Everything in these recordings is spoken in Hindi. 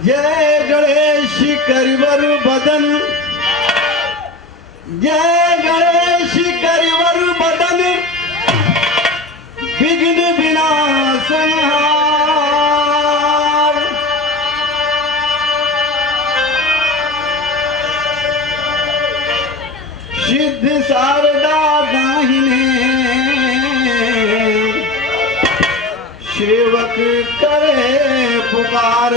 जय गणेश करिवर बदन, जय गणेश करिवर बदन, विघ्न विनाशनहार। सिद्ध शारदा दाहिने, सेवक करे पुकार।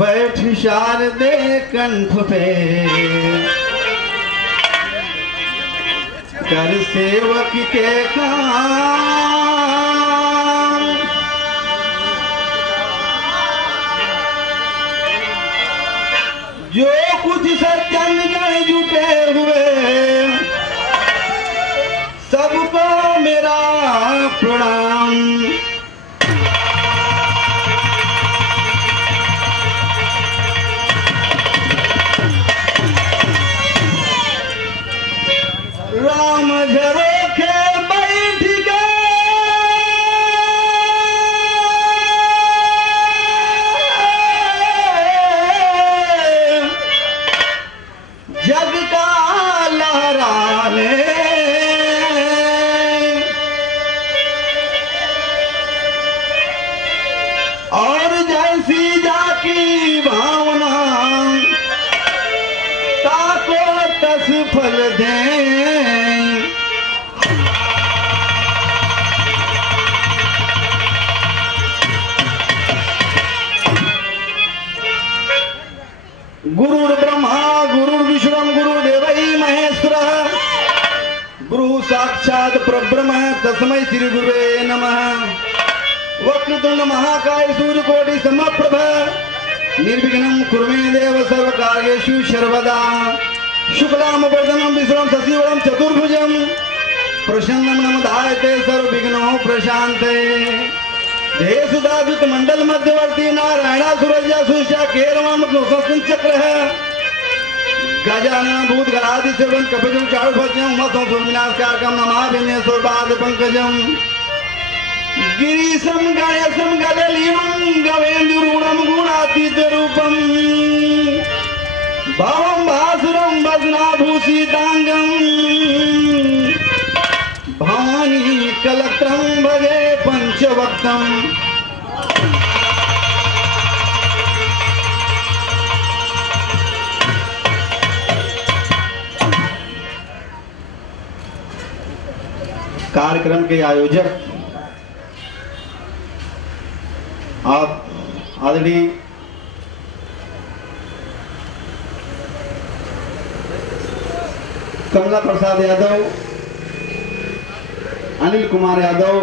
बैठ शारदे कंठ पे, कर सेवक के काम। जो कुछ सज्जन गण जुटे हुए, सबको मेरा प्रणाम। राम झरोखे बैठ गए, जग का लहराने। और जैसी जाकी भावना, ताको तस फल दें। गुरुर् ब्रह्मा गुरुर्विष्णु गुरुदेवै महेश्वरः, गुरु साक्षात् परब्रह्म तस्मै श्री गुरुवे नमः। वक्रतुंड महाकाय सूर्यकोटि समप्रभ, निर्विघ्नं कुरु मे देव सर्वकार्येषु सर्वदा। शुक्लांबरधरं विष्णुं शशिवर्णं चतुर्भुजं, प्रसन्नं नमः सर्वविघ्नो प्रशान्ते। देशुदादूत मंडल मध्यवर्ती नारायणासुरजासुषा केरवं चक्र है। गजानन भूत गणाधि सेवन कपिलं चारुभुजं उमासं विनाशकारकं नमामि सोपाद पंकजं। गिरीशं गणेशं गललीनं गवेन्दुरूढं गुणातीतरूपं, भवं भासुरं वदनाभूषितांगं, भवानी कलत्रं भजे पंचवक्त्रं। कार्यक्रम के आयोजक आप आदरणीय कमला प्रसाद यादव, अनिल कुमार यादव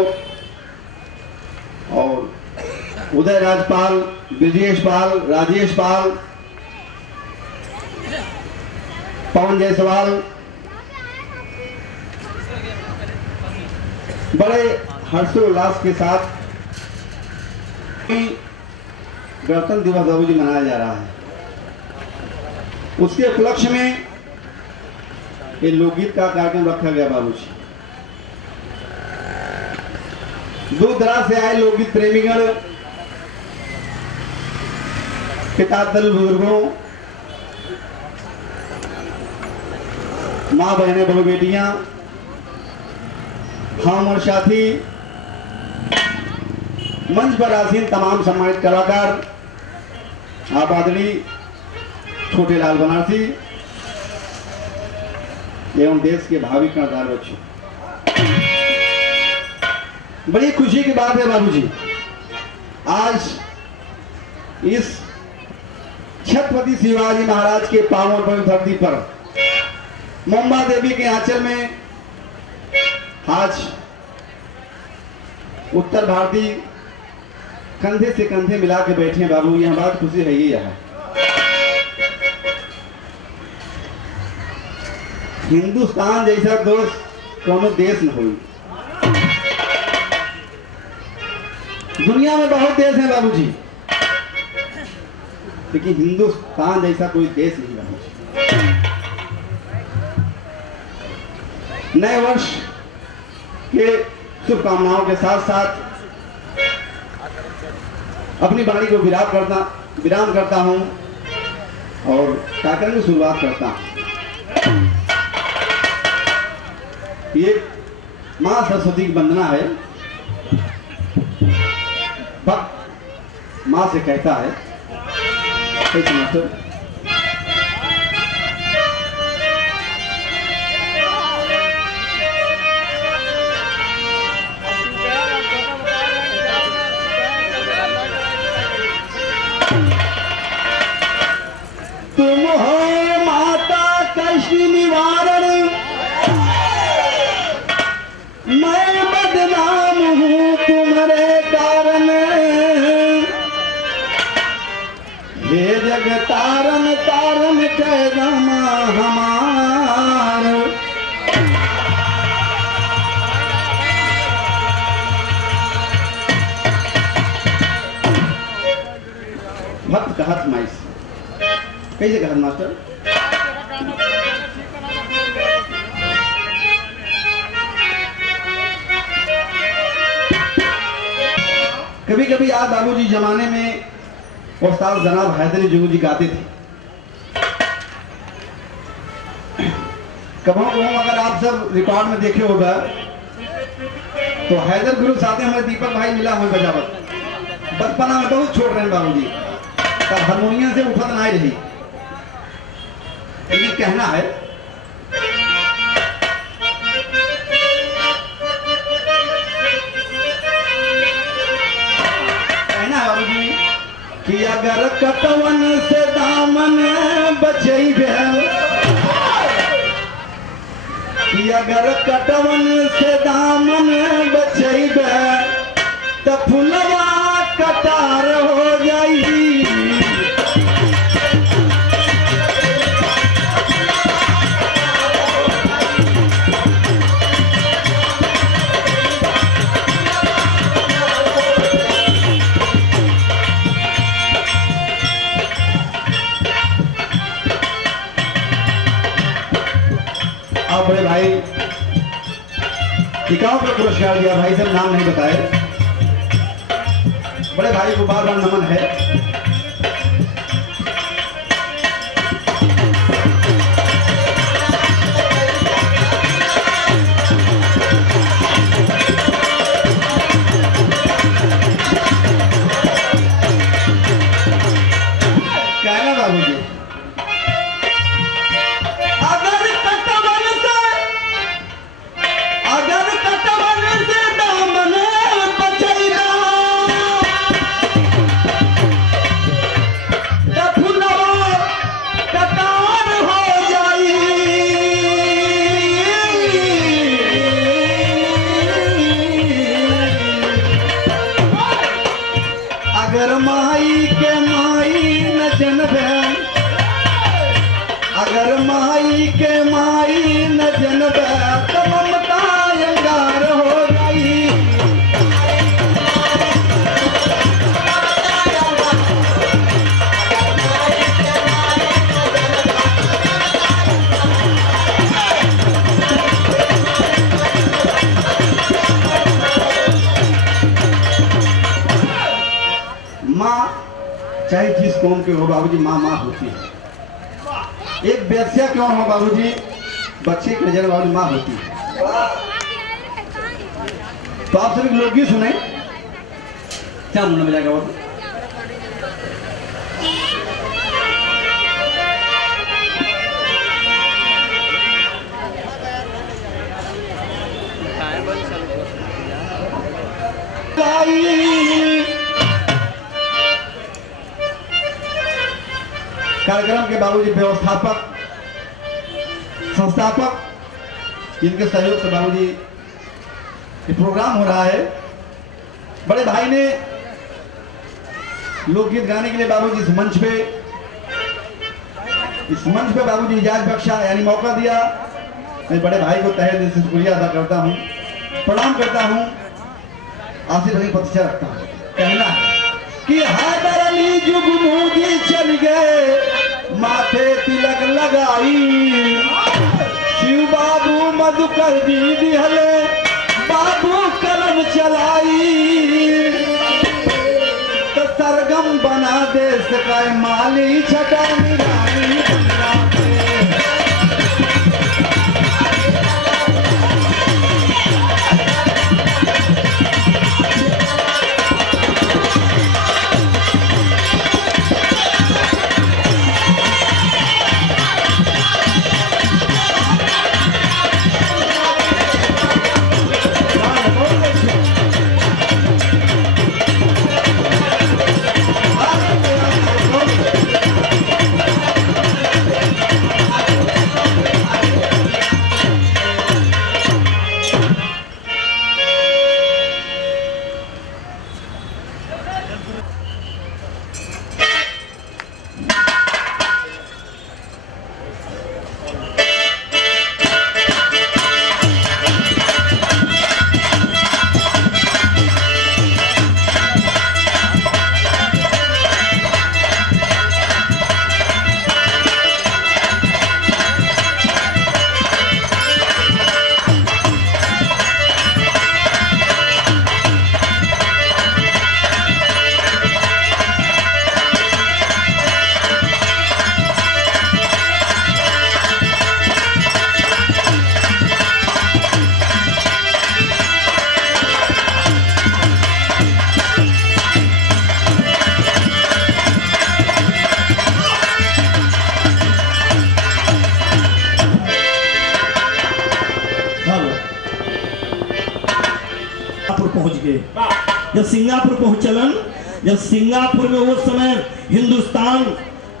और उदय राजपाल, ब्रजेश पाल, राजेश पाल, पवन जायसवाल बड़े हर्षोल्लास के साथ गणतंत्र दिवस बाबूजी मनाया जा रहा है। उसके उपलक्ष्य में ये लोकगीत का कार्यक्रम रखा गया बाबूजी। दूर दराज से आए लोकगीत प्रेमीगण, पिता दल बुजुर्गों, माँ बहनें बहू बेटियां, हम और साथी, मंच पर आसीन तमाम सम्मानित कलाकार, आप आदरणीय छोटे लाल बनारसी एवं देश के भावी कर्णधार बच्चों, बड़ी खुशी की बात है बाबूजी, आज इस छत्रपति शिवाजी महाराज के पावन पवित्र धरती पर मुंबा देवी के आंचल में आज उत्तर भारतीय कंधे से कंधे मिला के बैठे हैं बाबू। यह बात खुशी है ही है। हिंदुस्तान जैसा दोस्त कोनो देश न हुई। दुनिया में बहुत देश हैं बाबूजी, लेकिन हिंदुस्तान जैसा कोई देश नहीं बाबूजी। नए वर्ष के शुभकामनाओं के साथ साथ अपनी वाणी को विराम करता हूं और कार्यक्रम की शुरुआत करता हूं। ये मां सरस्वती की वंदना है। भक्त मां से कहता है, तुम हो माता कष्ट निवारण, मैं बदनाम हूँ तुम्हारे कारण। हे जग तारन तारन कैदम हमार। भक्त कहत माइस कैसे कहत मास्टर? कभी कभी आज बाबूजी जमाने में उस्ताद जनाब हैदर जुगू जी गाते थे। कभी अगर आप सब रिकॉर्ड में देखे होगा तो हैदर गुरु साथ हमारे दीपक भाई मिला हुआ बजावत। बचपना में बहुत छोड़ रहे हैं बाबूजी, तब हारमोनियम से उठत नहीं रही। ये कहना है, बाबूजी कि अगर कटवन से दामन बचैबे, कि अगर कटवन से दामन बचैबे तो फुलवा कटार हो जाई। बड़े भाई टिकाऊ पर पुरस्कार दिया, भाई सब नाम नहीं बताए। बड़े भाई को बार बार नमन है। कहना बाबूजी अगर माई के माई न जनबे, अगर माई के माई न जनबे तो ममता अंगार हो गई। माँ चाहे जिस कौम के हो बाबूजी, माँ माँ होती है। एक वेश्या क्यों हो बाबूजी, बच्चे की नजर बाबूजी माँ होती है। तो आप सभी लोग ही सुने क्या मुन्ना बजाएगा वो? कार्यक्रम के बाबूजी व्यवस्थापक संस्थापक, इनके सहयोग से बाबूजी ये प्रोग्राम हो रहा है। बड़े भाई ने लोकगीत गाने के लिए बाबूजी इस मंच पे बाबूजी इजाजत बख्शा, यानी मौका दिया। मैं बड़े भाई को तहे दिल से शुक्रिया अदा करता हूँ, प्रणाम करता हूँ, आशीर्वाद की प्रतीक्षा रखता हूँ। कहना है कि हैदर अली जुगनूदी चल गए, माथे तिलक लगाई, शिव बाबू मधुकर दी दिहले, बाबू कलम चलाई, तो सरगम बना देश का माली छटा निराली बना दे। जब सिंगापुर पहुंचलन, जब सिंगापुर में उस समय हिंदुस्तान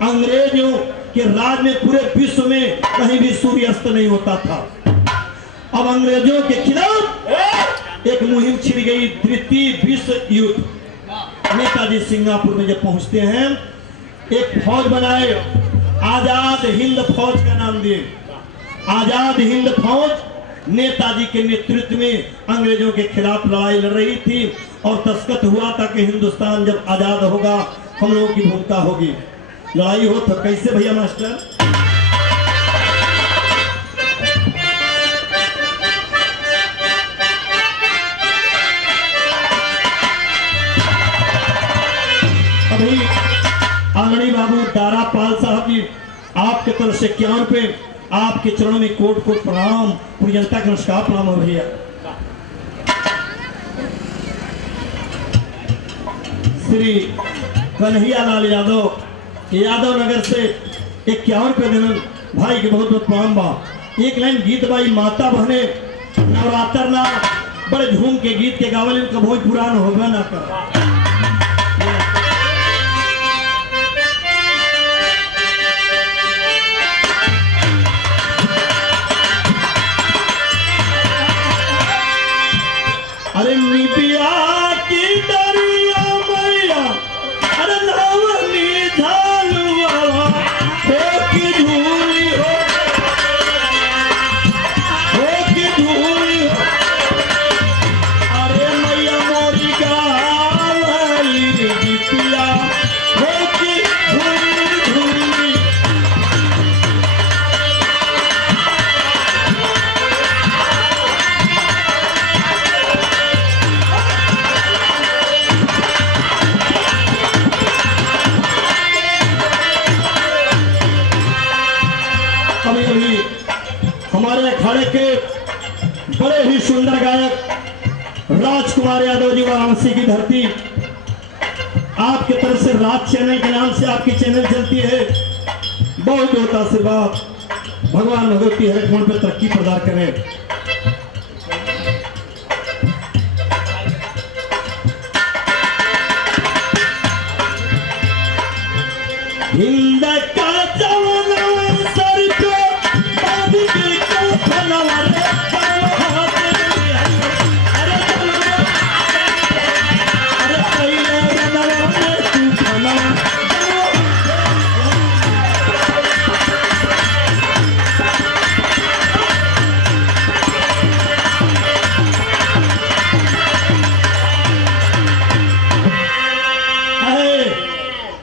अंग्रेजों के राज में पूरे विश्व में कहीं भी सूर्यास्त नहीं होता था। अब अंग्रेजों के खिलाफ एक मुहिम छिड़ गई, द्वितीय विश्व युद्ध। नेताजी सिंगापुर में जब पहुंचते हैं, एक फौज बनाए, आजाद हिंद फौज का नाम दिए। आजाद हिंद फौज नेताजी के नेतृत्व में अंग्रेजों के खिलाफ लड़ाई लड़ रही थी और दस्तखत हुआ था कि हिंदुस्तान जब आजाद होगा हम लोगों की भूमिका होगी। लड़ाई हो तो कैसे भैया मास्टर? अभी आंगणी बाबू दारा पाल साहब जी आपके तरफ से 51 पे आपके चरणों में कोट कोट प्रणाम, पूरी जनता का नमस्कार प्रणाम हो भैया। श्री कन्हैया लाल यादव नगर से 51 पे दिन भाई के बहुत बहुत प्रणाम बा। एक लाइन गीत बाई माता बहने नवरात्र ना बड़े झूम के गीत के गावल का बहुत पुरान होगा ना कर। अरे निबिया की दरिया मैया, अरे नवनी झालुआ हो की धूली हो की धूली हो, अरे मैया मोरी गावली गीतिया हो की धूली धूली। हमारे अखाड़े के बड़े ही सुंदर गायक राजकुमार यादव जी वाराणसी की धरती, आपके तरफ से राज चैनल के नाम से आपकी चैनल चलती है। बहुत बहुत आशीर्वाद, भगवान भगवती हर फोन पर तरक्की प्रदान करें। हिंद का चवन सर पे बांध के रनवा रे बनवा हाथे अरे पहले रनवा में तूफानवा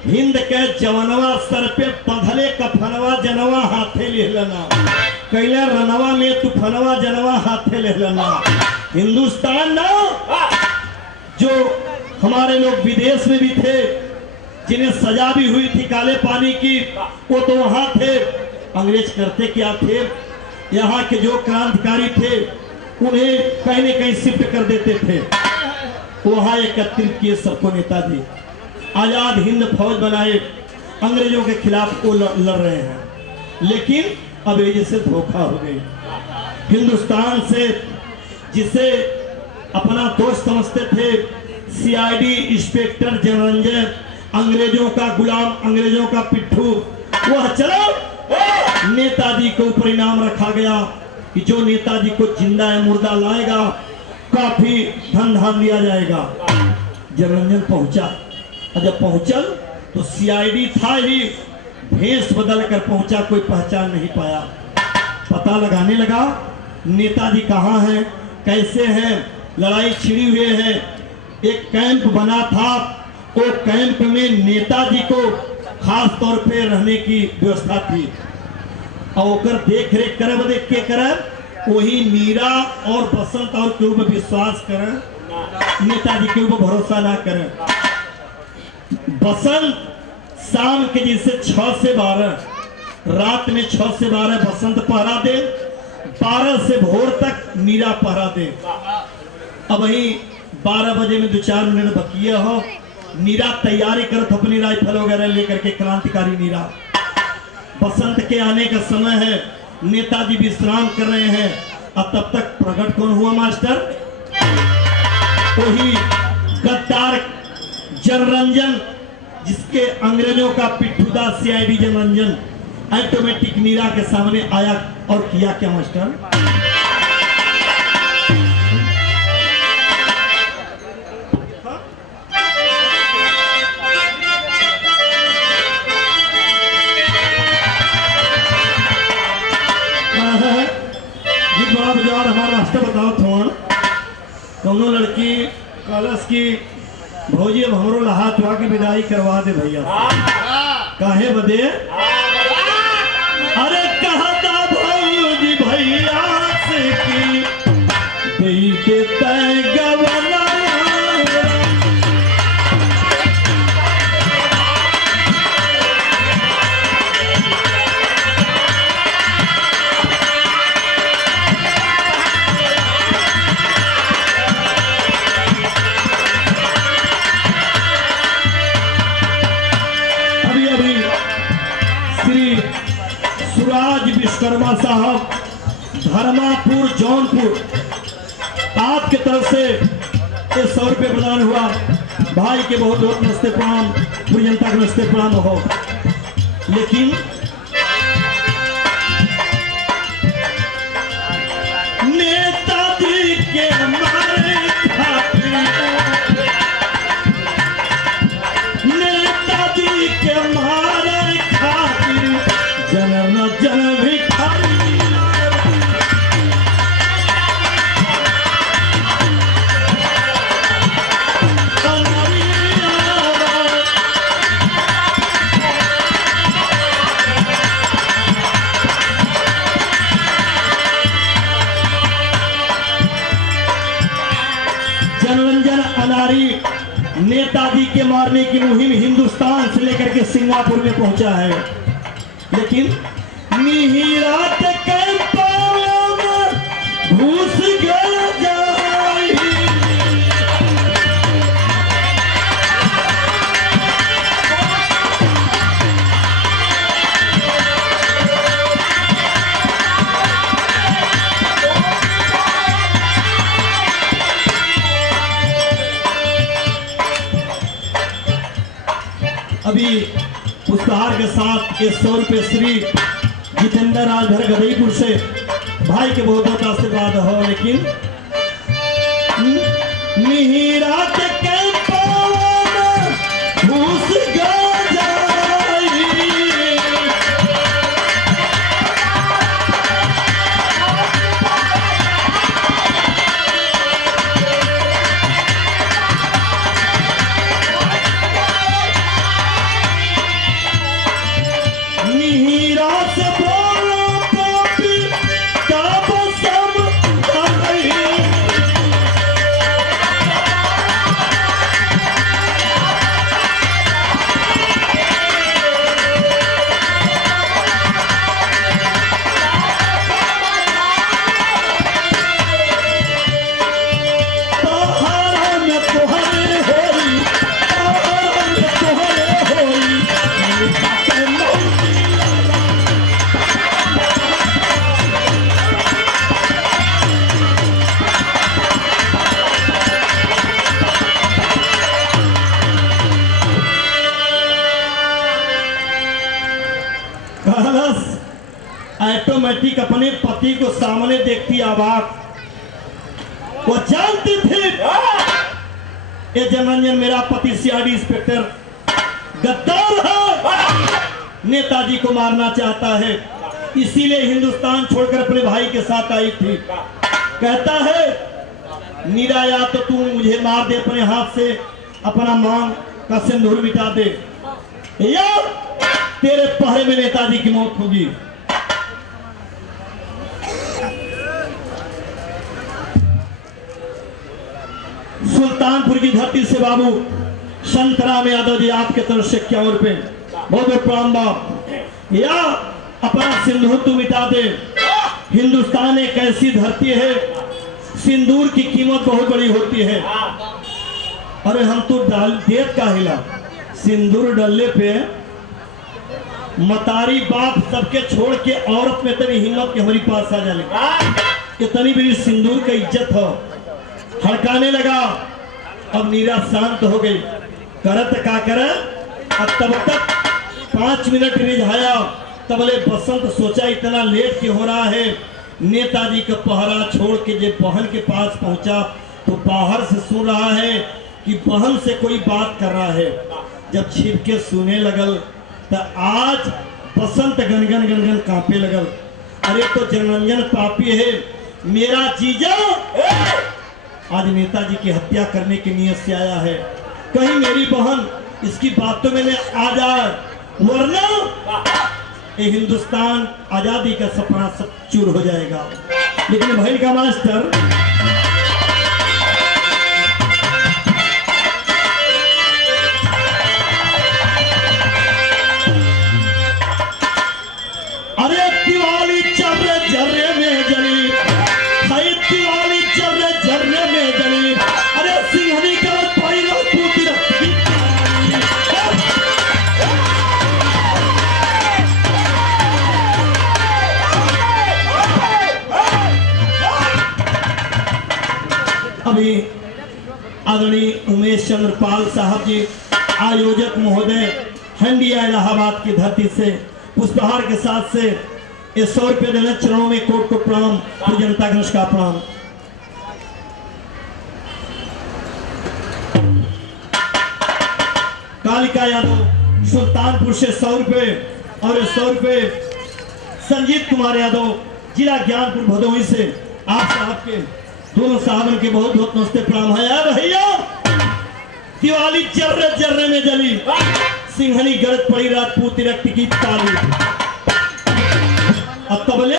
हिंद के जवनवा सर पे पधले कफनवा जनवा हाथे ले लेना कैले रनवा में तूफानवा जनवा हाथे ले लेना। हिंदुस्तान ना जो हमारे लोग विदेश में भी थे जिन्हें सजा भी हुई थी काले पानी की वो तो वहां थे। अंग्रेज करते क्या थे यहाँ के जो क्रांतिकारी थे उन्हें कहीं न कहीं शिफ्ट कर देते थे। वहां एकत्रित किए सबको नेताजी आजाद हिंद फौज बनाए अंग्रेजों के खिलाफ वो लड़ रहे हैं। लेकिन अब ये जैसे धोखा हो गई हिंदुस्तान से जिसे अपना दोस्त समझते थे सीआईडी इंस्पेक्टर जनरंजन अंग्रेजों का गुलाम अंग्रेजों का पिट्ठू वह चलो नेताजी को ऊपर इनाम रखा गया कि जो नेताजी को जिंदा है मुर्दा लाएगा काफी धन धान दिया जाएगा। जनरंजन पहुंचा और जब पहुंचल तो सीआईडी था ही भेष बदल कर पहुंचा कोई पहचान नहीं पाया। पता लगाने लगा नेताजी कहाँ हैं कैसे हैं लड़ाई छिड़ी हुए हैं। एक कैंप बना था वो कैंप में नेताजी को खास तौर पे रहने की व्यवस्था थी और ओकर देख रेख करे बदे के करे वही मीरा और बसंत और के ऊपर विश्वास करें नेताजी के ऊपर भरोसा ना करें। बसंत शाम के जैसे 6 से 12 रात में 6 से 12 बसंत पहरा दे 12 से भोर तक मीरा पहरा दे। अब वही 12 बजे में 2-4 मिनट बकिया हो मीरा तैयारी करत अपनी राइफल वगैरह लेकर के क्रांतिकारी मीरा। बसंत के आने का समय है नेताजी विश्राम कर रहे हैं अब तब तक प्रकट कौन हुआ मास्टर वही गद्दार जनरंजन जिसके अंग्रेजों का पिट्ठूदा सीआईडी जनरंजन ऑटोमेटिक मीरा के सामने आया और किया क्या मास्टर हमारा रास्ता बताओ थोन दोनों लड़की कलश की भौजी अब हमरो लहा चुहा की विदाई करवा दे भैया काहे बदे अरे कहता भौजी भैया से की दई देता गवना विश्वकर्मा साहब धर्मापुर जौनपुर आपके तरफ से 100 रुपये प्रदान हुआ। भाई के बहुत बहुत नमस्ते प्रणाम पूरी जनता के नमस्ते प्रणाम हो। लेकिन नेताजी के मारे खातिर नेताजी के मारे खातिर जनरल जन नेताजी के मारने की मुहिम हिंदुस्तान से लेकर के सिंगापुर में पहुंचा है। लेकिन मिहिरा के कैंपों में घुस गया जाए अभी पुष्पहार के साथ 100 रुपये श्री जितेंद्र राजभर गदईपुर से भाई के बहुत बहुत आशीर्वाद हो, लेकिन मिहिरा के घूस ऑटोमेटिक अपने पति को सामने देखती आवाज, वो जानती थी ये जनरंजन मेरा पति सीआईडी इंस्पेक्टर गद्दार है, नेताजी को मारना चाहता है, इसीलिए हिंदुस्तान छोड़कर अपने भाई के साथ आई थी। कहता है मीरा, या तो तू मुझे मार दे अपने हाथ से, अपना मांग का सिंदूर मिटा दे, या तेरे पहरे में नेताजी की मौत होगी। सुल्तानपुर की धरती से बाबू संतराम यादव जी आपके तरफ से 51 रुपए बहुत बहुत प्रणाम बाप, या अपना सिंदूर तू मिटा दे। हिंदुस्तान एक ऐसी धरती है, सिंदूर की कीमत बहुत बड़ी होती है। अरे हम तो डाल देत का हिला, सिंदूर डलने पे मतारी बाप सबके छोड़ के औरत में इतनी हिम्मत के हमारी पास आ जाए, इतनी बड़ी सिंदूर का इज्जत हो। हड़काने लगा, अब नीरा शांत हो गई, करत का कर। अब तब तक 5 मिनट रिझाया, तबले बसंत सोचा इतना लेट क्यों हो रहा है। नेताजी का पहरा छोड़ के जब बहन के पास पहुंचा तो बाहर से सुन रहा है कि बहन से कोई बात कर रहा है। जब छिप के सुने लगल तो आज बसंत गनगन गनगन कांपे लगल। अरे तो जनरंजन पापी है, मेरा जीजा आज नेताजी की हत्या करने की नीयत से आया है। कहीं मेरी बहन इसकी बातों में आ जाए, वरना ये हिंदुस्तान आजादी का सपना सब चूर हो जाएगा। लेकिन भाई का मास्टर अरे दिवाली चर्रे जर्रे में जली, भाई दिवाली चर्रे जर्रे में जली। अरे सिंहनी का पैरा पूती रखी, अभी आदरणीय उमेश चंद्र पाल साहब जी आयोजक महोदय हंडिया इलाहाबाद की धरती से पुष्पहार के साथ से ये 100 रुपये देने चरणों में कोट को प्रणाम, पूरी जनता का नमस्कार प्रणाम। कालिका यादव सुल्तानपुर से 100 रुपये और 100 रुपये संजीत कुमार यादव जिला ज्ञानपुर भदोही से आप साहब के दोनों साहब के बहुत बहुत नमस्ते प्रणाम है। यार भैया दिवाली जर्रे जर्रे में जली, सिंहनी गरज पड़ी राजपूती रक्त की ताली। अब तबले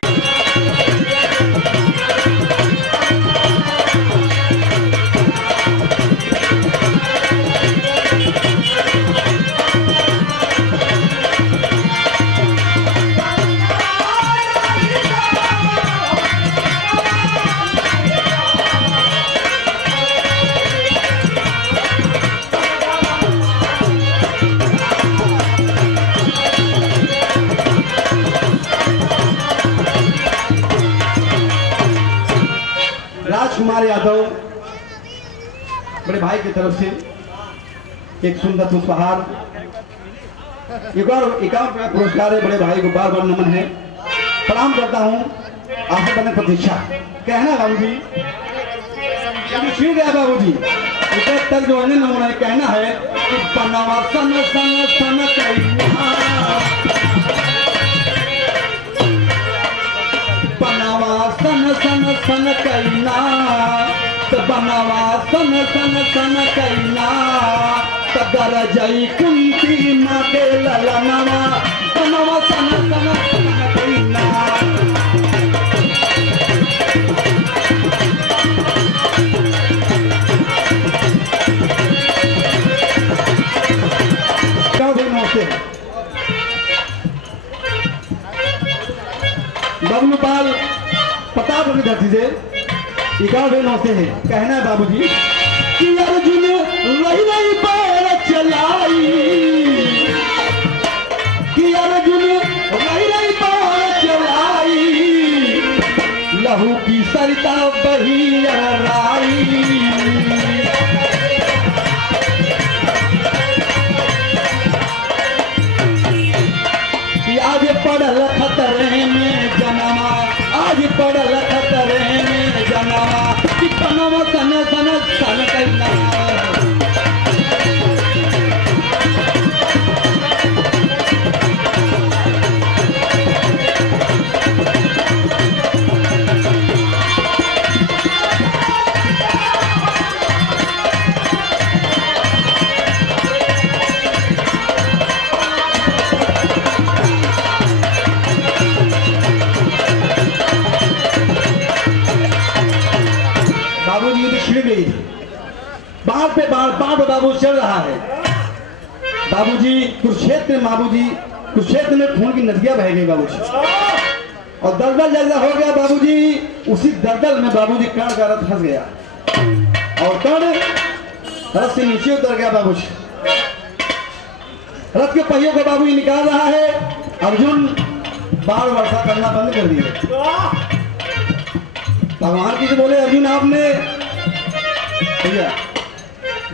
राजकुमार यादव बड़े भाई की तरफ से एक सुंदर उपहार, एक और 51 रुपया पुरस्कार है। बड़े भाई को बार बार नमन है, प्रणाम करता हूँ। आपसे बने प्रतीक्षा कहना बाबूजी छीन गया बाबूजी इधर तक जो है ना उन्होंने कहना है कि पनावा सन सन सन कैना पनावा सन सन सन कैना तो बनावा सन सन सन कैना तो गरजई कुंती माँ के ललनावा पनावा सन सन सन कैना बबलू पाल प्रताप की धरती से इकावे नौते हैं कहना है बाबूजी कि अर्जुन रही रही पैर चलाई कि अर्जुन रही रही पैर चलाई लहू की सरिता बही राई आज पड़ल खतरे में जनमा आज पड़ल खतरे में जनमा कि पनवा सन सन सन कैना बाढ़ पे बाबू चल रहा है बाबूजी कुरुक्षेत्र में खून की नदियां बह गई बाबूजी और दलदल जैसा हो गया बाबूजी उसी दलदल में बाबूजी कर्ण का रथ फंस गया और कर्ण रथ से नीचे उतर गया बाबूजी रथ के पहियों को बाबूजी निकाल रहा है अर्जुन बाढ़ वर्षा करना बंद कर दिया भगवान की बोले अर्जुन आपने भैया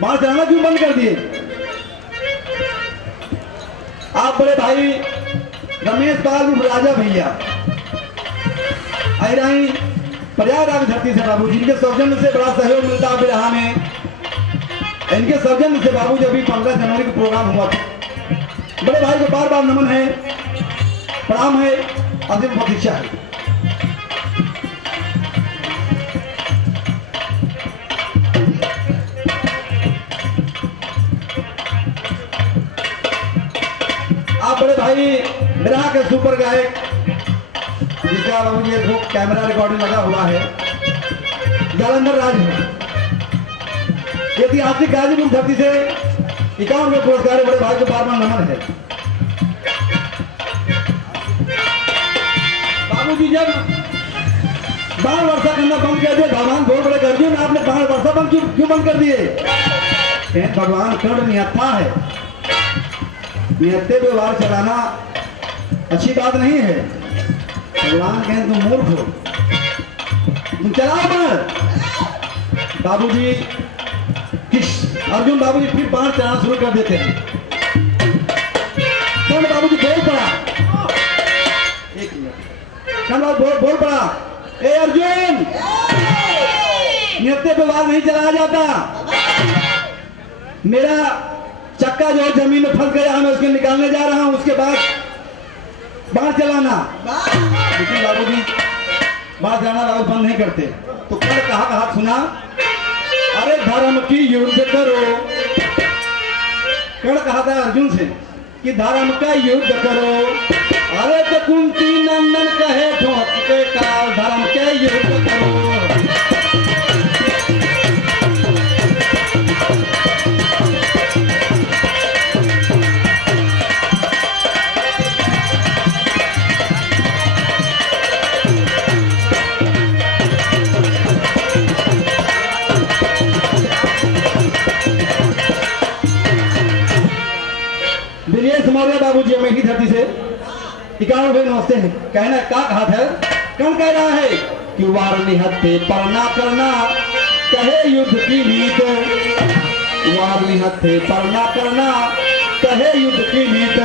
बाढ़ चलाना क्यों बंद कर दिए आप बड़े भाई रमेश पाल राजा भैया आई प्रयागराज धरती से बाबू जिनके सौजन्य से बड़ा सहयोग मिलता है बिरहा में इनके सौजन्य से बाबू जब भी 15 जनवरी को प्रोग्राम हुआ था बड़े भाई को बार बार नमन है प्रणाम है अंतिम प्रतीक्षा है आप बड़े भाई बिरहा के सुपर गायक जिसका मुझे कैमरा रिकॉर्डिंग लगा हुआ है जालंधर राज है ऐतिहासिक गाजीपुर धरती से 51वें पुरस्कार बड़े भाई को बार बार नमन है बाबूजी जब बाढ़ वर्षा करना बंद कर दिया भगवान बोल बड़े अर्जुन आपने बाढ़ वर्षा बंद क्यों बंद कर दिए भगवान कर्ण निहत्था है निहत्थे व्यवहार चलाना अच्छी बात नहीं है भगवान कहें तुम मूर्ख हो तुम चलाओ बाढ़ बाबूजी किस अर्जुन बाबूजी फिर बाढ़ चलाना शुरू कर देते हैं कौन बाबूजी बोल पड़ा एक मिनट कौन बोल पड़ा ए अर्जुन निहत्थे व्यवहार नहीं चलाया जाता मेरा चक्का जो जमीन में फंस गया मैं उसके निकालने जा रहा हूं उसके बाद बाढ़ चलाना लेकिन बाबूजी बाढ़ चलाना बाबू बंद नहीं करते तो कल कहा सुना अरे धर्म की युद्ध करो कल कहा था अर्जुन से कि धर्म का युद्ध करो अरे तो कुंती नंदन कहे ठोके का धर्म के युद्ध करो मौर्य बाबूजी में ही धरती से 91वें नमस्ते हैं कहना क्या कहा था कौन कह रहा है कि वार निहत्थे पर ना करना कहे युद्ध की रीत वाली हथे पर ना करना कहे युद्ध की नीत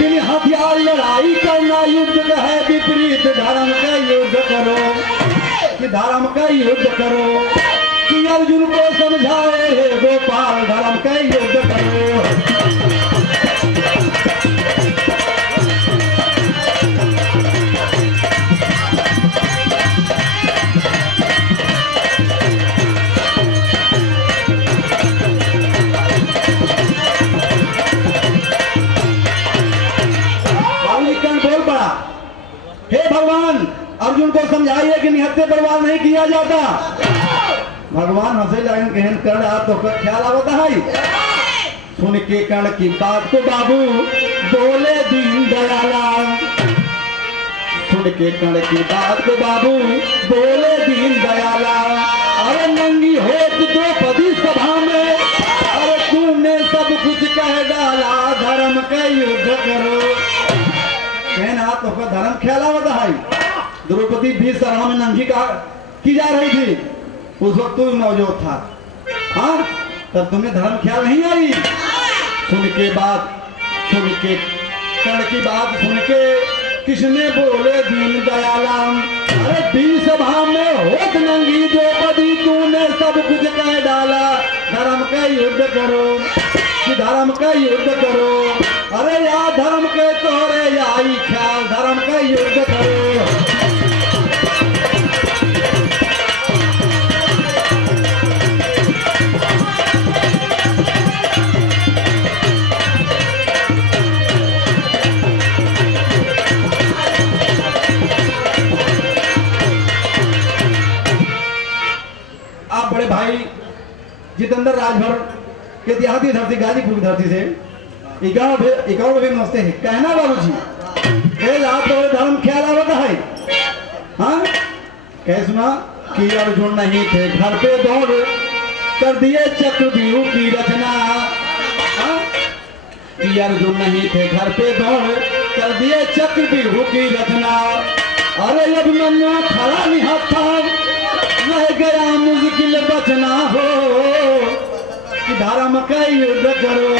बिन हथियार लड़ाई करना युद्ध कहे विपरीत धर्म का युद्ध करो कि धर्म का युद्ध करो कि अर्जुन को समझाए हे गोपाल धर्म का युद्ध करो। हे भगवान अर्जुन को समझाइए कि निहत्थे बर्बाद नहीं किया जाता। भगवान हंसे लगन कहन कर तो ख्याल आवता है सुन के कर्ण की बात को बाबू बोले दीन दयाला सुन के कर्ण की बात को बाबू बोले दीन दयाला अरे नंगी होत द्रौपदी सभा में अरे तूने सब कुछ कह डाला धर्म का युद्ध करो कहना तो धर्म ख्याल आवता है। द्रौपदी भी सभा में नंगी की जा रही थी उस वक्त तू मौजूद था हाँ तब तुम्हें धर्म ख्याल नहीं आई। सुन के कर्ण की बात सुन के किसने बोले दीन दयालाम अरे भी सभा में होत नंगी द्रौपदी तूने सब कुछ कह डाला धर्म का युद्ध करो कि धर्म का युद्ध करो अरे या धर्म के तोरे आई ख्याल धर्म का युद्ध करो। आप बड़े भाई जितेंद्र राजभर के देहाती धरती गाजीपुर की धरती से 51 भी नमस्ते है कहना बाबूजी आप तो धर्म ख्याल आवता है हाँ कह सुना कि अर्जुन नहीं थे घर पे दौड़ कर दिए चक्रव्यूह की रचना हाँ कि अर्जुन नहीं थे घर पे दौड़ कर दिए चक्रव्यूह की रचना अरे अब मन्ना खड़ा निहत्था रह गया मुश्किल बचना हो कि धर्म का युद्ध करो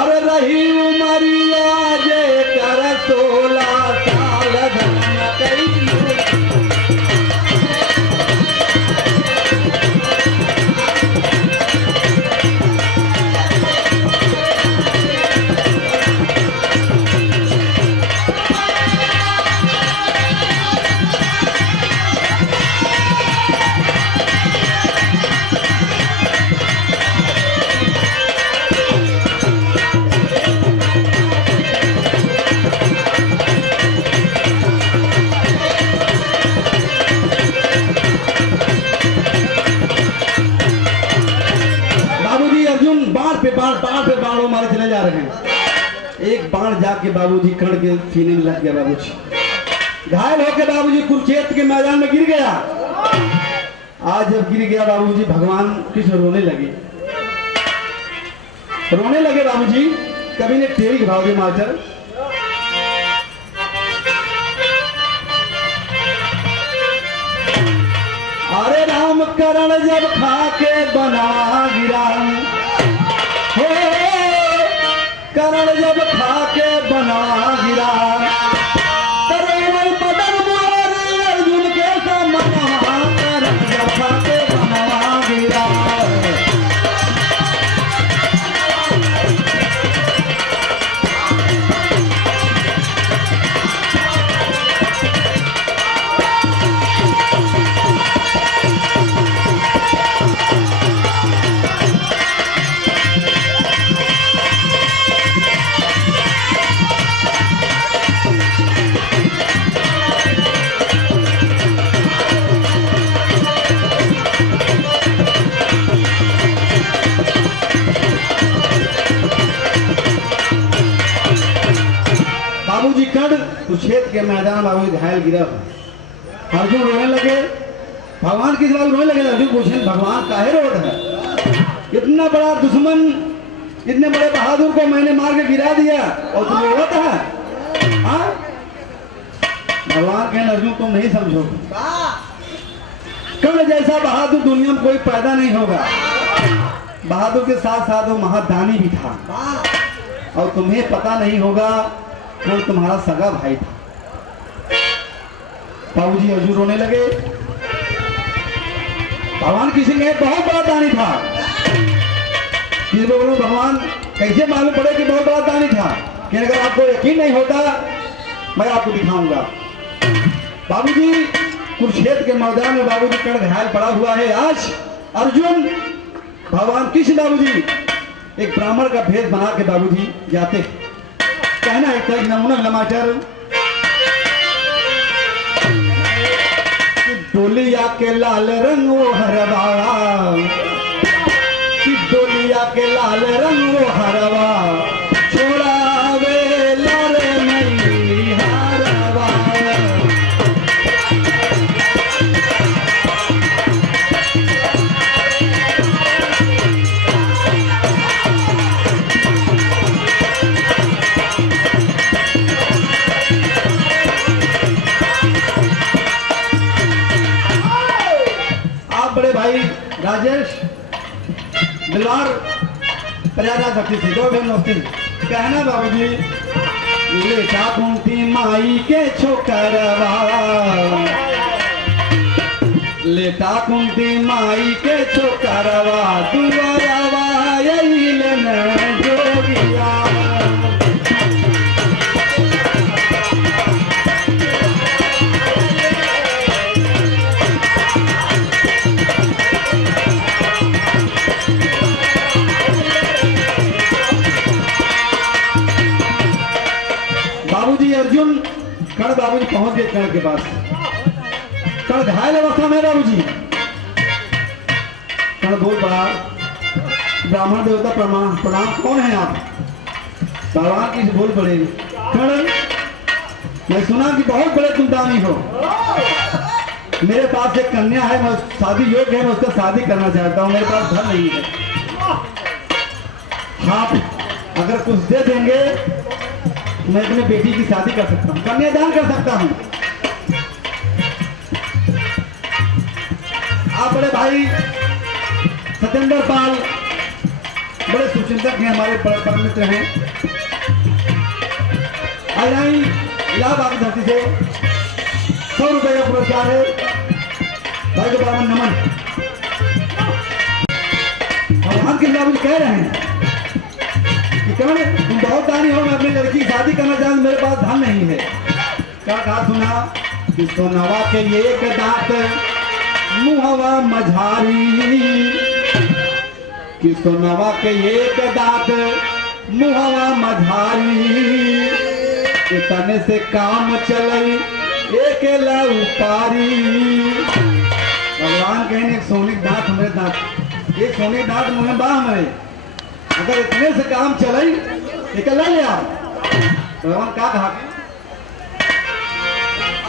अरे रही उमरिया जे कर 16 साल धर्म का युद्ध बाण मारे चले जा रहे हैं एक बाण जाके बाबूजी कर्ण के सीने में लग गया बाबूजी घायल होकर बाबूजी कुरुक्षेत्र के मैदान में गिर गया। आज जब गिर गया बाबूजी भगवान कृष्ण रोने लगे बाबूजी कभी ने तेरी भाव दे मास्टर अरे राम करण जब खा के बना गिरा करण जब खा के बना गिरा बदन मोरे अर्जुन के समना करण जब खा के बना गिरा कुरुक्षेत्र के मैदान में घायल गिरा अर्जुन रोने लगे भगवान किस बात रोने लगे अर्जुन पूछे भगवान काहे रोत है इतना बड़ा दुश्मन इतने बड़े बहादुर को मैंने मार के गिरा दिया और तुम रोत है हाँ भगवान कहें अर्जुन तुम नहीं समझो कर्ण जैसा बहादुर दुनिया में कोई पैदा नहीं होगा बहादुर के साथ साथ वो महादानी भी था। और तुम्हें पता नहीं होगा वो तुम्हारा सगा भाई था। बाबूजी अर्जुन रोने लगे। भगवान किसी ने बहुत बड़ा दानी था। किसी को बोलो भगवान कैसे मालूम पड़े कि बहुत बड़ा दानी था? कि अगर आपको यकीन नहीं होता मैं आपको दिखाऊंगा। बाबूजी कुरुक्षेत्र के मैदान में बाबूजी कर्ण घायल पड़ा हुआ है। आज अर्जुन भगवान कृष्ण बाबूजी एक ब्राह्मण का भेष बना के बाबूजी जाते। कहना है तक नमूना लमाटर डोलिया के लाल रंग वो हरवा, डोलिया के लाल रंग वो हरवा, छोड़ावे लाल नहीं हरवा। बड़े भाई राजेश बिलवार प्रयागराज भक्ति से दो बहन दोस्ती कहना बाबूजी लेटा कुंती माई के छोकरवा, लेटा कुंती माई के छोकरवा, दुआरवा यही लेना जोगिया। अर्जुन कर्ण बाबूजी पहुंच गए कर्ण के पास। कर्ण घायल अवस्था में बाबूजी। कर्ण बोल पड़ा ब्राह्मण देवता प्रणाम प्रणाम, कौन है आप? भगवान की बोल पड़े कर्ण मैं सुना कि बहुत बड़े तुम दानी हो। मेरे पास एक कन्या है, मैं शादी योग्य है, मैं उसका शादी करना चाहता हूँ। मेरे पास धन नहीं है। आप अगर कुछ दे देंगे मैं अपने बेटी की शादी कर सकता हूँ, कन्यादान कर सकता हूँ। आप बड़े भाई सत्येंद्र पाल बड़े सुचिंतक हैं, हमारे बड़े परम मित्र हैं। आई इलाहाबाद की धरती से 100 रुपए का पुरस्कार है। भाई को बराबर नमन। भगवान के बाबू कह रहे हैं कर्ण तुम बहुत दानी हो, मैं अपनी लड़की की शादी करना चाहता हूं, मेरे पास धन नहीं है। क्या कहा सुना कि सोनवा के एक दांत मुहवा मझारी, कि सोनवा के एक दांत मुहवा मझारी, इतने से काम चलई एक लउपारी। भगवान कहें एक सोने के दांत हमारे दांत, एक सोने के दांत मुँह बा हमारे, अगर इतने से काम चलाई निकल ले आओ। भगवान क्या कहा?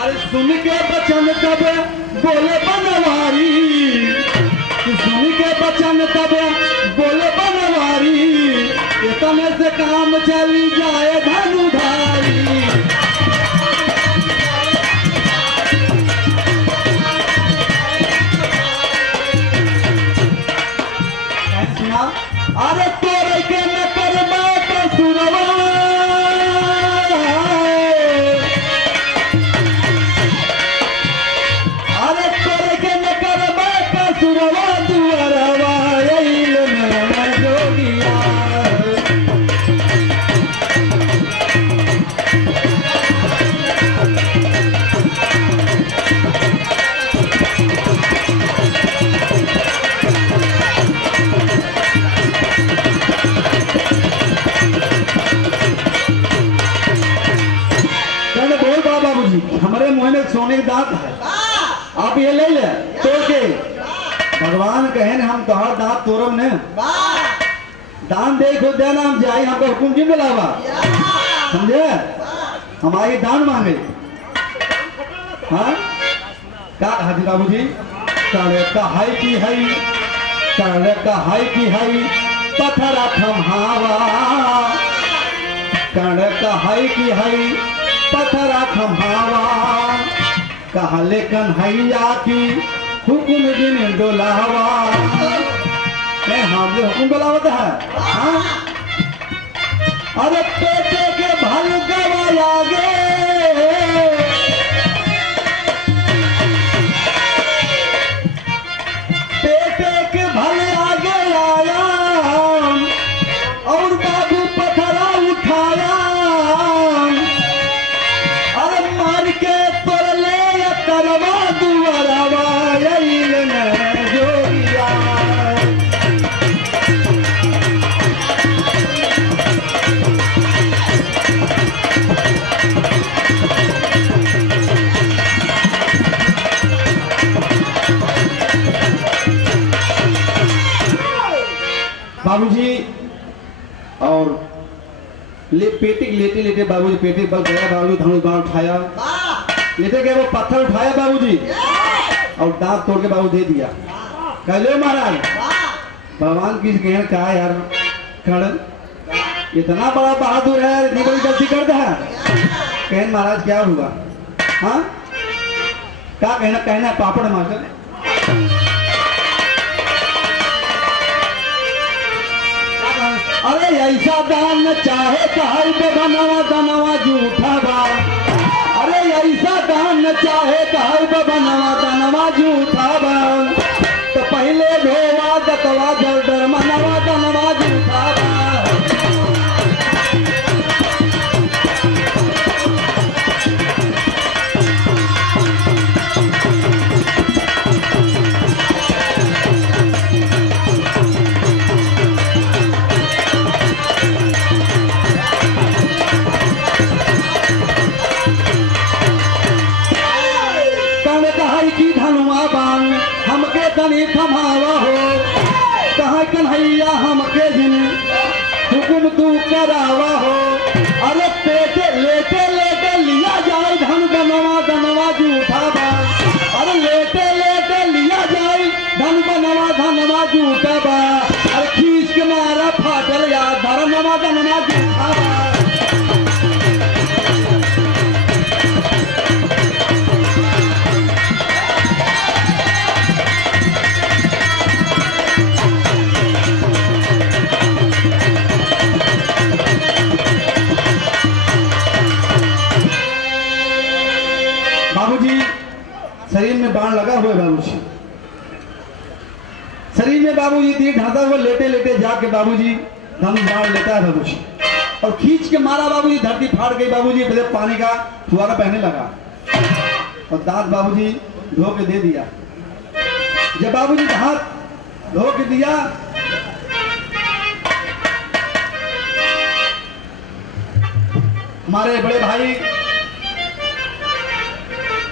अरे सुन के बचन तब बोले बनवारी, सुन के बचन तब बोले बनवारी, इतने से काम चली जाए धनुधारी। अरे तोरे के न करबा कसुरवा, अरे तोरे के न करबा कसुरवा, दुआरवा आइल न जोगिया। हमारे मुंह में सोने के दांत है, आप ये ले ले तोड़ के। भगवान कहे हम तोहर दांत तोड़ब ने, दान दे खुद देना हम जाए, हमको हुकुम क्यों मिलावा? समझे? हमारी दान मांगे। हाँ क्या कहा जी बाबू जी? कर्ण कहाई की हई, कर्ण कहाई की हई पत्थरा थमहावा, कर्ण कहाई की हई पत्थरा थमहावा, कहले कन्हैया की हुकुम दिन डोलावा। हम जो कौन बोलावत है? हाँ? अरे पेटे के भल गवाया गे, पेटे के भल आगे आया और बाबू पथरा उठाया, अरे मार के तोड़ले करवा दुआरवा आइल न जोगिया। बाबूजी और पेटे लेटे लेटे बाबूजी पेटे बल गया, बाबूजी धनुष बाण उठाया, लेटे गए वो पत्थर उठाया बाबूजी और दांत तोड़ के बाबू दे दिया। कह लो महाराज भगवान की कहन कहा यार खड़न इतना बड़ा बहादुर है, इतनी बड़ी गलती कर दे। कहन महाराज क्या हुआ? हाँ क्या कहना कहना पापड़ मास्टर। अरे ऐसा दान चाहे कहाई पे बनवा दनवा झूठा बा, अरे ऐसा दान चाहे कहाई पे बनवा दनवा झूठा बा, तो पहले धोवा दतवा जलदर मनवा दनवा झूठा बा। हमके तनी थमावा हो, कहा कन्हैया हमके जिन हुकुम तू करावा हो। अरे पेटे लेटे लेटे लिया जाए धन बनवा दनवा झूठा बा, अरे लेटे लेटे लिया जाए धन बनवा धनवा झूठा बा, अरे खींच के मारा फाटल या धनवा दनवा झूठा बा। बाबूजी शरीर में बाण लगा हुआ है, बाबूजी शरीर में बाबूजी तीर ढांसा हुआ, लेटे लेटे जाके बाबूजी धनुष बाण लेता है बाबूजी और खींच के मारा बाबूजी, धरती फाड़ गई बाबूजी, फिर पानी का फुहारा बहने लगा और दांत बाबूजी धो के दे दिया। जब बाबूजी हाथ धो के दिया हमारे बड़े भाई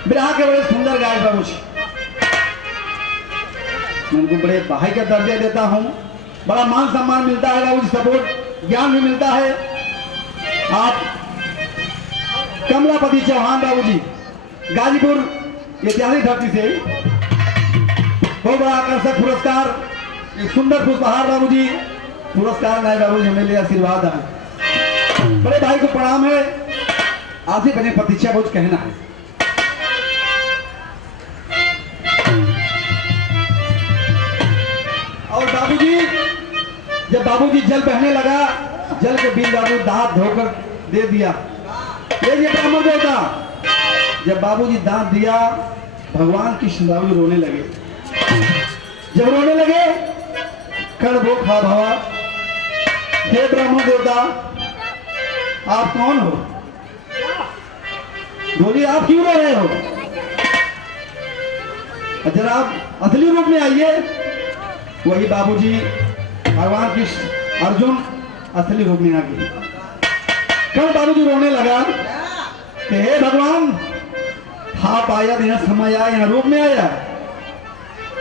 बिरहा के बड़े सुंदर गायक बाबूजी, मैं उनको बड़े भाई का दर्जा देता हूँ, बड़ा मान सम्मान मिलता है बाबूजी, सपोर्ट ज्ञान भी मिलता है। आप कमलापति चौहान बाबूजी गाजीपुर ऐतिहासिक धरती से बहुत बड़ा आकर्षक पुरस्कार, एक सुंदर पुष्पहार बाबूजी पुरस्कार लाए बाबूजी, हमें लिए आशीर्वाद है। बड़े भाई को प्रणाम है, आज ही बने प्रतीक्षा कुछ कहना है। और बाबूजी जब बाबूजी जल बहने लगा, जल के बीच बाबू दांत धोकर दे दिया, ये ब्राह्मण देवता। जब बाबूजी दांत दिया भगवान कृष्ण बाबू रोने लगे। जब रोने लगे कण भो खा भवा, हे ब्राह्मण देवता आप कौन हो? बोलिए आप क्यों रो रहे हो? जरा आप असली रूप में आइए। वही बाबूजी भगवान कृष्ण अर्जुन असली रूप में आ गए। कल बाबूजी रोने लगा कि हे भगवान आप आया, यहाँ समय आया, यहाँ रूप में आया,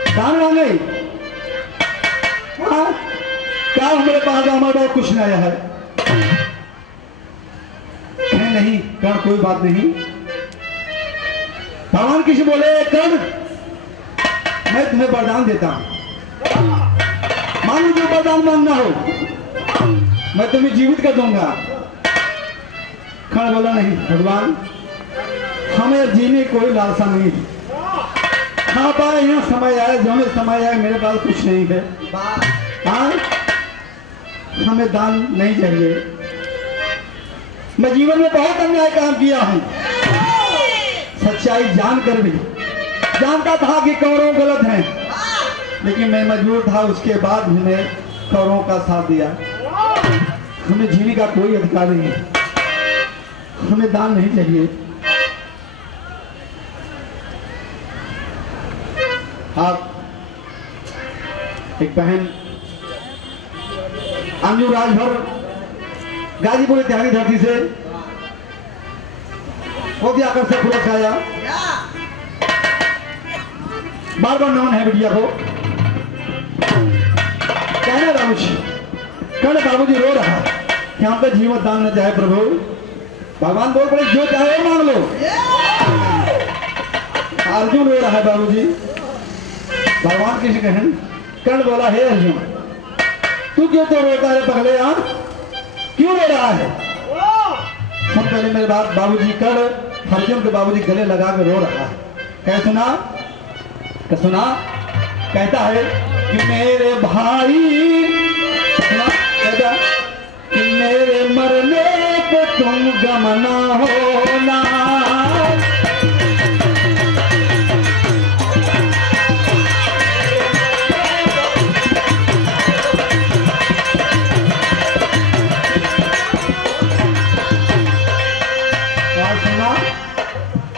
दान मांगे, क्या हमारे पास हमारे पास कुछ नहीं आया है? नहीं कर्ण कोई बात नहीं। भगवान कृष्ण बोले कर्ण मैं तुम्हें वरदान देता हूं, मान लो जो वरदान मांगना हो मैं तुम्हें जीवित कर दूंगा। कर्ण बोला नहीं भगवान हमें जीने कोई लालसा नहीं है, हाँ पाए यहाँ समय आया, जो हमें समय आया मेरे पास कुछ नहीं है। हाँ हमें दान नहीं चाहिए। मैं जीवन में बहुत अन्याय काम किया हूं, सच्चाई जानकर भी जानता था कि कौरव गलत हैं, लेकिन मैं मजबूर था। उसके बाद भी मैं कौरवों का साथ दिया। हमें जीने का कोई अधिकार नहीं है, हमें दान नहीं चाहिए। आप एक बहन अंजू राजभर गाजीपुर इत्यादि धरती से बहुत ही आकर्षक फूल आया। बार बार नमन है बिटिया को। कहना बाबूजी, कहना बाबूजी रो रहा है कि हम पे जीवन दान न चाहे प्रभु। भगवान बोल पड़े जो चाहे मांग लो। अर्जुन रो रहा है बाबूजी। भगवान किसी कहन कर्ण बोला, हे अर्जुन तू क्यों तो रोता है पगले? क्यों रो रहा है? सुन पहले मेरी बात। बाबूजी कर्ण अर्जुन के बाबूजी गले लगा के रो रहा है। कह सुना? कह सुना? कहता है कि मेरे भाई, सुना कहता कि मेरे मरने पे तुम गम ना होना।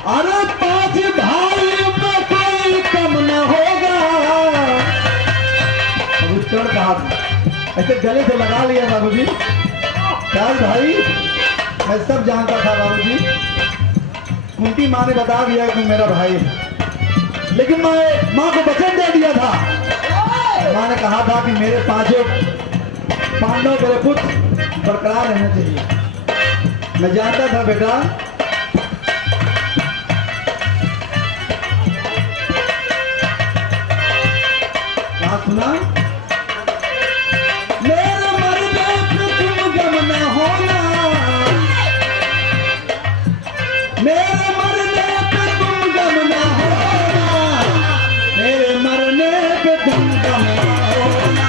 अरे 5 भाई में कोई कम न होगा। अब उत्तर कहा था, ऐसे गले से लगा लिया बाबूजी। क्या भाई? मैं सब जानता था बाबूजी। कुंती माँ ने बता दिया कि मेरा भाई है, लेकिन मैं माँ को वचन दे दिया था। माँ ने कहा था कि मेरे 5 पांडव मेरे पुत्र बरकरार रहना चाहिए। मैं जानता था बेटा सुना, मेरे मरने पे तुम गम न होना। मेरे मरने पे तुम गम न होना। मेरे मरने पे तुम गम न होना।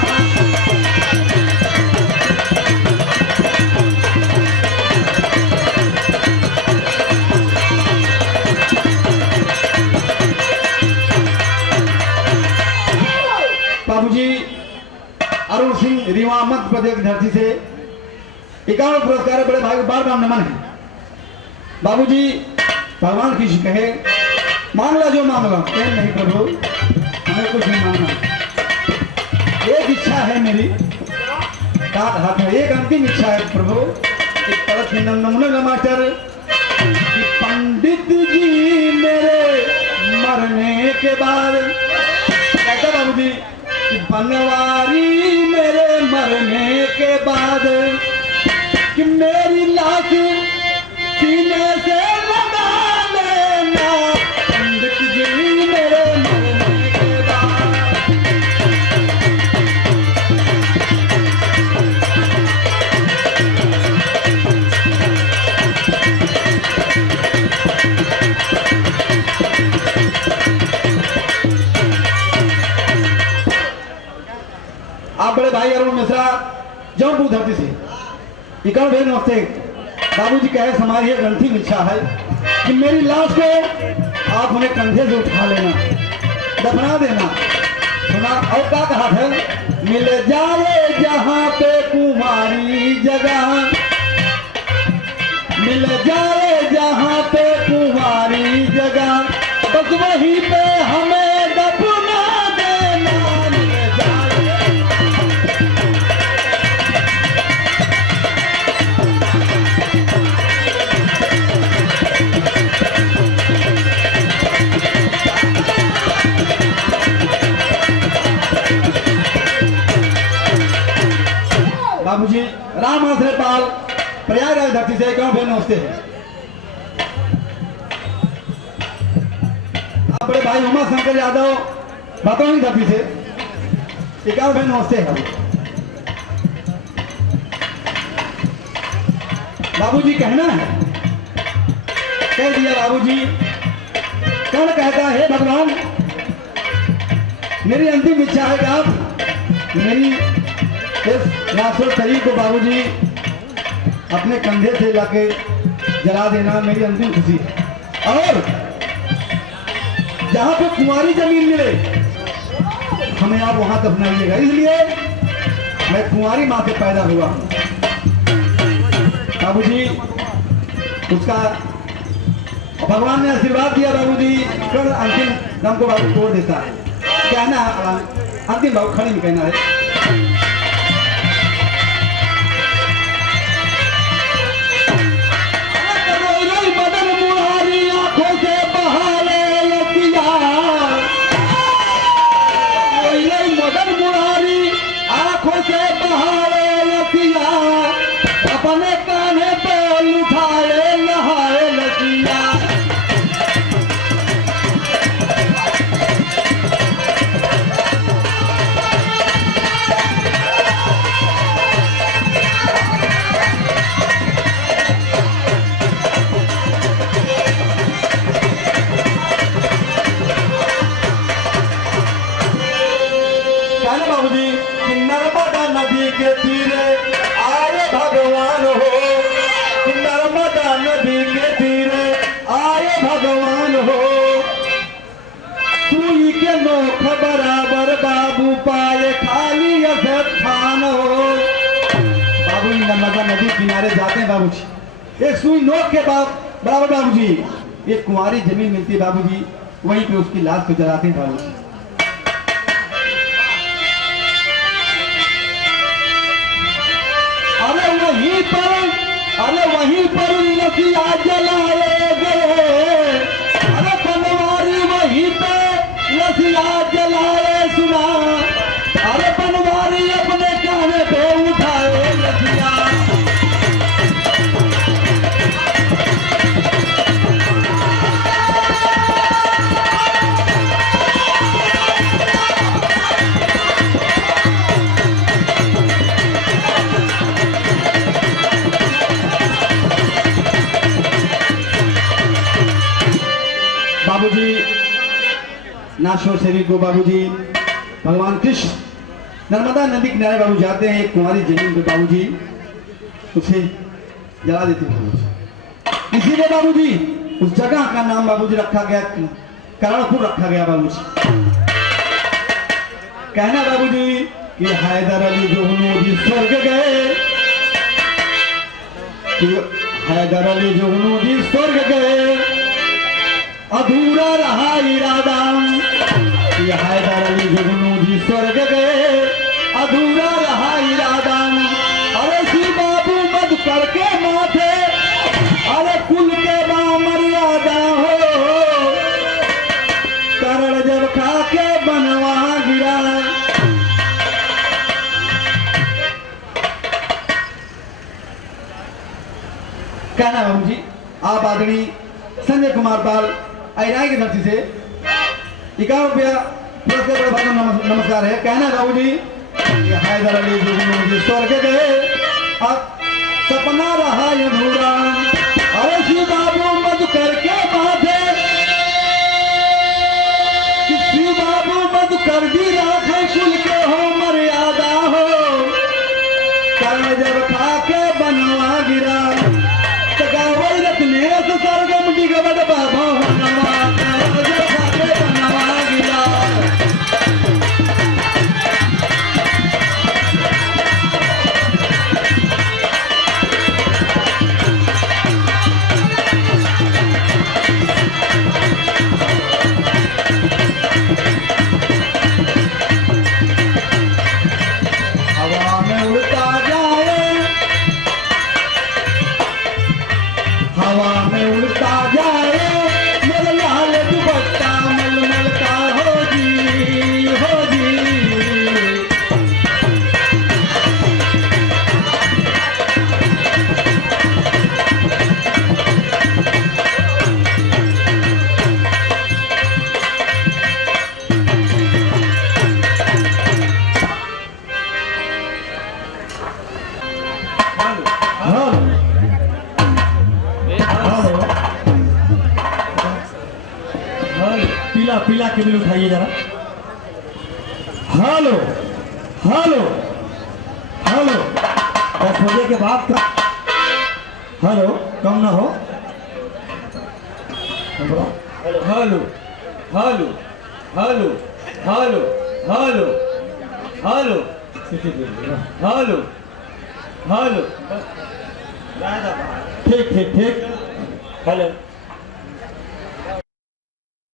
बाबूजी अरुण सिंह रीवा मध्य प्रदेश धरती से 51 पुरस्कार। बड़े भाई बार बार नमन है बाबूजी। भगवान की कहे मांगला जो मांगला। कहे नहीं प्रभु, हमें कुछ नहीं मांगना। एक इच्छा है मेरी, काट हाथ है, एक अंतिम इच्छा है प्रभु। एक तरफ नमूना मास्टर कि पंडित जी मेरे मरने के बाद, कहता बाबूजी बनवारी मेरे मरने के बाद कि मेरी लाश सीने से लगा लेना। पंडित जी मेरे मरने के बाद। आप बड़े भाई अरुण मिश्रा जौनपुर धरती से 51 बहन वक्त बाबूजी कहे हमारी एक अंतिम इच्छा है कि मेरी लाश को आप उन्हें कंधे से उठा लेना, दफना देना। सुना? और क्या कहा था? मिल जाए जहां पे कुमारी जगह, मिल जाए जहां पे कुमारी जगह, बस वहीं पे हमें दफना देना। मिल जाए बाबूजी राम आश्रय पाल प्रयागराज धरती से क्यों बहन नमस्ते हैं। आप बड़े भाई उमा शंकर यादव भतौनी धरती से 51 बहन नमस्ते हैं। बाबूजी कहना है, कह दिया बाबूजी। कौन कहता है भगवान मेरी अंतिम इच्छा है कि आप मेरी इस नासुर शरीर को बाबूजी अपने कंधे से लाके जला देना मेरी अंतिम खुशी है। और जहां पे कुंवारी जमीन मिले हमें आप वहां दफनाइएगा, इसलिए मैं कुंवारी मां से पैदा हुआ हूं। बाबूजी उसका भगवान ने आशीर्वाद दिया, बाबूजी कल अंतिम दम को बाबू तोड़ देता है। कहना अंतिम बाबू खड़े में कहना है, मदन मुरारी आंखों से बहारे लतिया, मदन मुरारी आंखों से बहारे लतिया, अपने कान्हे पे उठाए नहाए लतिया। बाबूजी नर्मदा नदी के तीरे आए भगवान हो, नर्मदा नदी के तीरे आए भगवान हो, सुई के नोख बराबर बाबू पाए खाली स्थान हो। बाबूजी नर्मदा नदी किनारे जाते हैं बाबूजी, एक सुई नोख के बराबर बाबूजी एक कुंवारी जमीन मिलती है बाबूजी, वहीं पे उसकी लाश को जलाते हैं बाबूजी। अरे वहीं पर लसिया जलाए गए, अरे बनवारी वहीं पे लसिया जलाए सुना, अरे बनवारी अपने काने पे उठाए लसिया। बाबूजी नाशो शरीर को बाबूजी भगवान कृष्ण नर्मदा नदी किनारे बाबू जाते हैं, एक कुंवारी जमीन पे बाबूजी उसे जला देते हैं बाबूजी। इसीलिए बाबूजी उस जगह का नाम बाबूजी रखा गया, करणपुर रखा गया बाबूजी। कहना बाबूजी कि हैदर अली जो जी स्वर्ग गए, हैदर अली जो जी स्वर्ग गए, अधूरा रहा इरादा, ये हैदर अली जुगनू जी स्वर्ग गए, अधूरा रहा इरादा। अरे श्री बाबू मद करके माथे, अरे कुल के मर्यादा हो, करण जब खा के बनवा गिरा। कहना बाबू जी आप आदमी संजय कुमार पाल आईराई की धरती से 51 रुपया पुरस्कार बड़ा नमस्कार है। कहना बाबू जी हैदर अली जुगनू स्वर्ग गए, अब सपना रहा अधूरा। अरे श्री बाबू मद करके बाधे, श्री बाबू मद कर दी राखे कुल के हो मर्यादा हो, कर्ण जब खा के बनवा गिरा, तकावल रखने से सरगम डिगवट बाबा बनवा, कर्ण जब खा के बनवा गिरा। हवा में उड़ता जाए, हवा में उड़ता जाए, मेरा लाल दुपट्टा मलमल का हो जी, हो जी। पीला पीला केबल उठाइए जरा। हेलो हेलो हेलो 10 बजे के बाद का हेलो कम ना हो। Hello hello hello hello hello hello hello hello ठीक ठीक ठीक हेलो